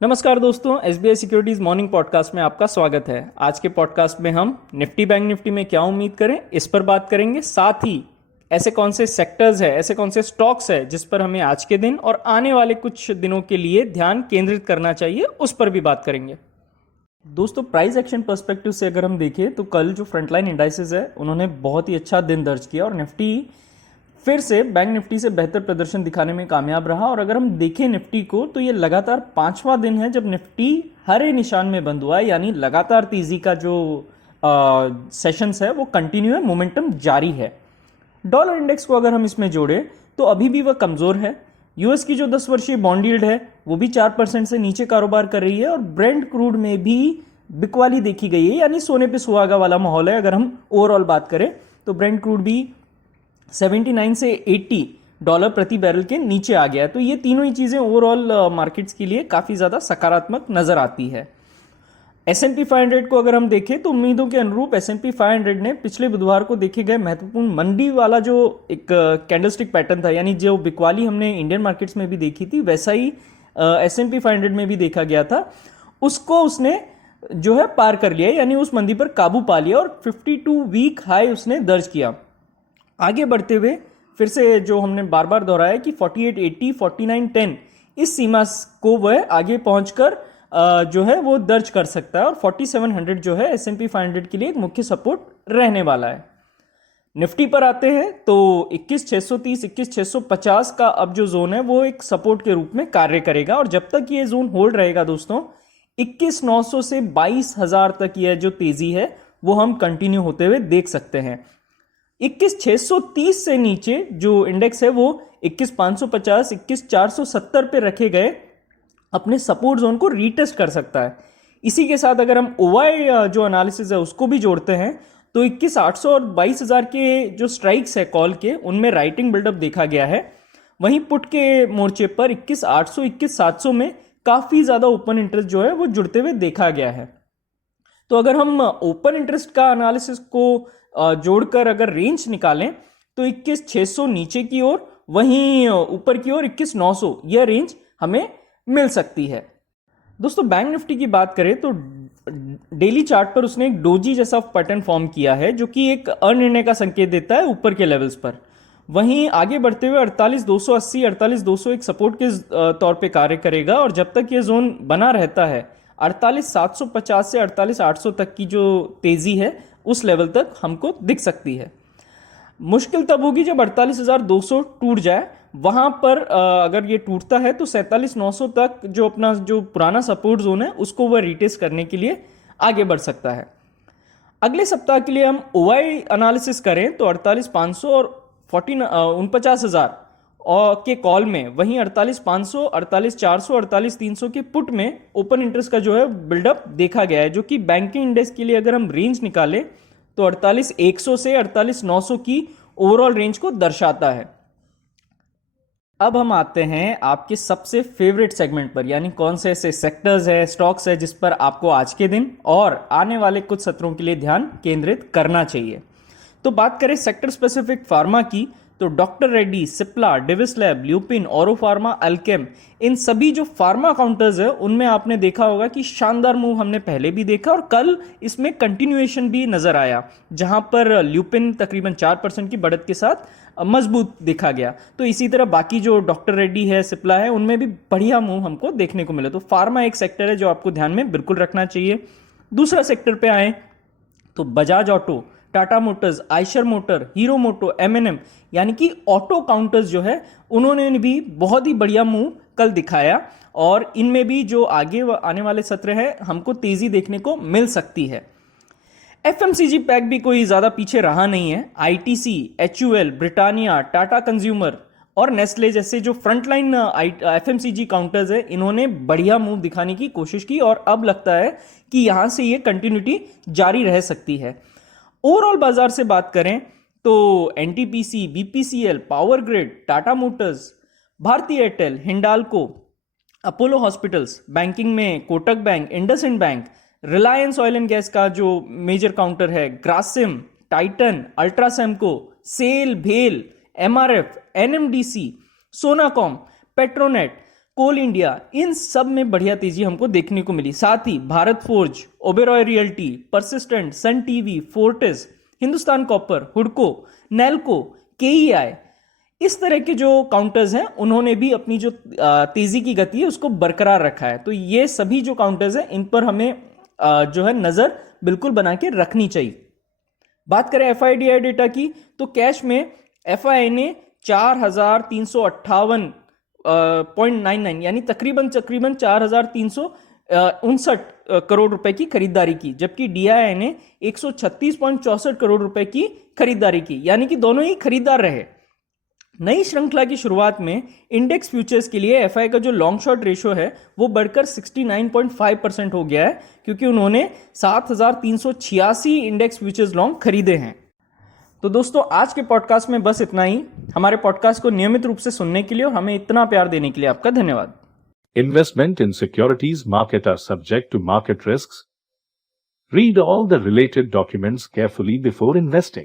नमस्कार दोस्तों, SBI securities morning podcast में आपका स्वागत है। आज के पॉडकास्ट में हम निफ्टी बैंक निफ्टी में क्या उम्मीद करें इस पर बात करेंगे। साथ ही ऐसे कौन से सेक्टर्स है, ऐसे कौन से स्टॉक्स है जिस पर हमें आज के दिन और आने वाले कुछ दिनों के लिए ध्यान केंद्रित करना चाहिए, उस पर भी बात करेंगे। दोस्तों, प्राइस एक्शन पर्सपेक्टिव से अगर हम देखें तो कल जो फ्रंटलाइन इंडाइसेस है उन्होंने बहुत ही अच्छा दिन दर्ज किया और निफ्टी फिर से बैंक निफ्टी से बेहतर प्रदर्शन दिखाने में कामयाब रहा। और अगर हम देखें निफ्टी को तो ये लगातार 5वां दिन है जब निफ्टी हरे निशान में बंद हुआ है, यानी लगातार तेजी का जो सेशंस है वो कंटिन्यू है, मोमेंटम जारी है। डॉलर इंडेक्स को अगर हम इसमें जोड़े तो अभी भी वह कमजोर है। यूएस की जो 10 वर्षीय बॉन्ड यील्ड है वो भी 4% से नीचे कारोबार कर रही है और ब्रेंट क्रूड में भी बिकवाली देखी गई है, यानी सोने पे सुहागा वाला माहौल है। अगर हम ओवरऑल बात करें तो ब्रेंट क्रूड भी 79 से 80 डॉलर प्रति बैरल के नीचे आ गया है। तो ये तीनों ही चीजें ओवरऑल मार्केट्स के लिए काफी ज्यादा सकारात्मक नजर आती है। S&P 500 को अगर हम देखें तो उम्मीदों के अनुरूप S&P 500 ने पिछले बुधवार को देखे गए महत्वपूर्ण मंडी वाला जो एक कैंडलस्टिक पैटर्न था, यानी जो बिकवाली हमने इंडियन मार्केट्स में भी देखी थी वैसा ही S&P 500 में भी देखा गया था, उसको उसने जो है पार कर लिया, यानी उस मंदी पर काबू पा लिया और 52 वीक हाई उसने दर्ज किया। आगे बढ़ते हुए फिर से जो हमने बार बार दोहराया कि 4880 4910 इस सीमा को वह आगे पहुंचकर जो है वो दर्ज कर सकता है और 4700 जो है S&P 500 के लिए एक मुख्य सपोर्ट रहने वाला है। निफ्टी पर आते हैं तो 21630 21650 का अब जो जोन है वो एक सपोर्ट के रूप में कार्य करेगा और जब तक ये जोन होल्ड रहेगा दोस्तों 21900 से 22000 तक यह जो तेजी है वो हम कंटिन्यू होते हुए देख सकते हैं। 21630 से नीचे जो इंडेक्स है वो 21550 21470 पे रखे गए अपने सपोर्ट जोन को रीटेस्ट कर सकता है। इसी के साथ अगर हम ओवाई जो एनालिसिस है उसको भी जोड़ते हैं तो 21800 और 22000 के जो स्ट्राइक्स है कॉल के उनमें राइटिंग बिल्डअप देखा गया है। वहीं पुट के मोर्चे पर 21800 21700 में काफी ज्यादा ओपन इंटरेस्ट जो है वो जुड़ते हुए देखा गया है। तो अगर हम ओपन इंटरेस्ट का एनालिसिस को जोड़कर अगर रेंज निकालें तो 21600 नीचे की ओर, वहीं ऊपर की ओर 21900 यह रेंज हमें मिल सकती है। दोस्तों, बैंक निफ्टी की बात करें तो डेली चार्ट पर उसने एक डोजी जैसा पैटर्न फॉर्म किया है जो कि एक अनिर्णय का संकेत देता है ऊपर के लेवल्स पर। वहीं आगे बढ़ते हुए 48280 48200 एक सपोर्ट के तौर पे कार्य करेगा और जब तक ये जोन बना रहता है 48750 से 48800 तक की जो तेजी है उस लेवल तक हमको दिख सकती है। मुश्किल तब होगी जब 48200 टूट जाए। वहां पर अगर ये टूटता है तो 47900 तक जो अपना जो पुराना सपोर्ट जोन है उसको वह रिटेस्ट करने के लिए आगे बढ़ सकता है। अगले सप्ताह के लिए हम ओवाई एनालिसिस करें तो 48500 और 49000 और के कॉल में, वहीं 48500 48400 48300 के पुट में ओपन इंटरेस्ट का जो है बिल्डअप देखा गया है, जो कि बैंकिंग इंडेक्स के लिए अगर हम रेंज निकालें तो 48100 से 48900 की ओवरऑल रेंज को दर्शाता है। अब हम आते हैं आपके सबसे फेवरेट सेगमेंट पर, यानी कौन से ऐसे सेक्टर्स है, स्टॉक्स है जिस पर आपको आज के दिन और आने वाले कुछ सत्रों के लिए ध्यान केंद्रित करना चाहिए। तो बात करें सेक्टर स्पेसिफिक फार्मा की तो doctor Reddy, Cipla, Divis lab, Lupin, Auro pharma, Alkem, इन सभी जो फार्मा काउंटर्स है उनमें आपने देखा होगा कि शानदार मूव हमने पहले भी देखा और कल इसमें कंटिन्यूएशन भी नजर आया, जहां पर ल्यूपिन तकरीबन 4% की बढ़त के साथ मजबूत देखा गया। तो इसी तरह बाकी जो डॉक्टर रेड्डी है, सिप्ला है, उनमें भी बढ़िया मूव हमको देखने को मिला। तो फार्मा एक सेक्टर है जो आपको ध्यान में बिल्कुल रखना चाहिए। दूसरा सेक्टर पे आए तो Bajaj auto, Tata motors, Eicher motor, Hero moto, M&M, यानी कि ऑटो काउंटर्स जो है उन्होंने भी बहुत ही बढ़िया मूव कल दिखाया और इनमें भी जो आगे आने वाले सत्र है हमको तेजी देखने को मिल सकती है। FMCG पैक भी कोई ज्यादा पीछे रहा नहीं है। ITC, HUL, Britannia, Tata consumer और नेस्ले जैसे जो फ्रंटलाइन FMCG काउंटर्स है इन्होंने बढ़िया मूव दिखाने की कोशिश की और अब लगता है कि यहां से ये कंटिन्यूटी जारी रह सकती है। ओवरऑल बाजार से बात करें तो NTPC, BPCL, power grid, Tata motors, Bharti Airtel, Hindalco, Apollo hospitals, banking में Kotak bank, IndusInd bank, Reliance oil and gas का जो मेजर काउंटर है, ग्रासिम, टाइटन, अल्ट्रासेमको, सेल, भेल, MRF, NMDC, सोनाकॉम, पेट्रोनेट, कोल इंडिया, इन सब में बढ़िया तेजी हमको देखने को मिली। साथ ही भारत फोर्ज, ओबेरॉय रियल्टी, परसिस्टेंट, सन टीवी, फोर्टिस, हिंदुस्तान कॉपर, हुडको, नेल्को, केईआई, इस तरह के जो काउंटर्स हैं उन्होंने भी अपनी जो तेजी की गति है उसको बरकरार रखा है। तो ये सभी जो काउंटर्स हैं इन पर हमें जो है नजर बिल्कुल बना के रखनी चाहिए। बात करें एफआईडीआई डेटा की, तो कैश में एफआई ने 4,358.99 यानी तकरीबन 4,359 करोड़ रुपए की खरीदारी की, जबकि डीआईआई ने 136.64 करोड़ रुपए की खरीदारी की, यानी कि दोनों ही खरीदार रहे। नई श्रृंखला की शुरुआत में इंडेक्स फ्यूचर्स के लिए एफआई का जो लॉन्ग शॉर्ट रेशो है वो बढ़कर 69.5% हो गया है, क्योंकि उन्होंने 7,386 इंडेक्स फ्यूचर्स लॉन्ग खरीदे हैं। तो दोस्तों आज के पॉडकास्ट में बस इतना ही। हमारे पॉडकास्ट को नियमित रूप से सुनने के लिए और हमें इतना प्यार देने के लिए आपका धन्यवाद। Investment in securities market are subject to market risks. Read all the related documents carefully before investing.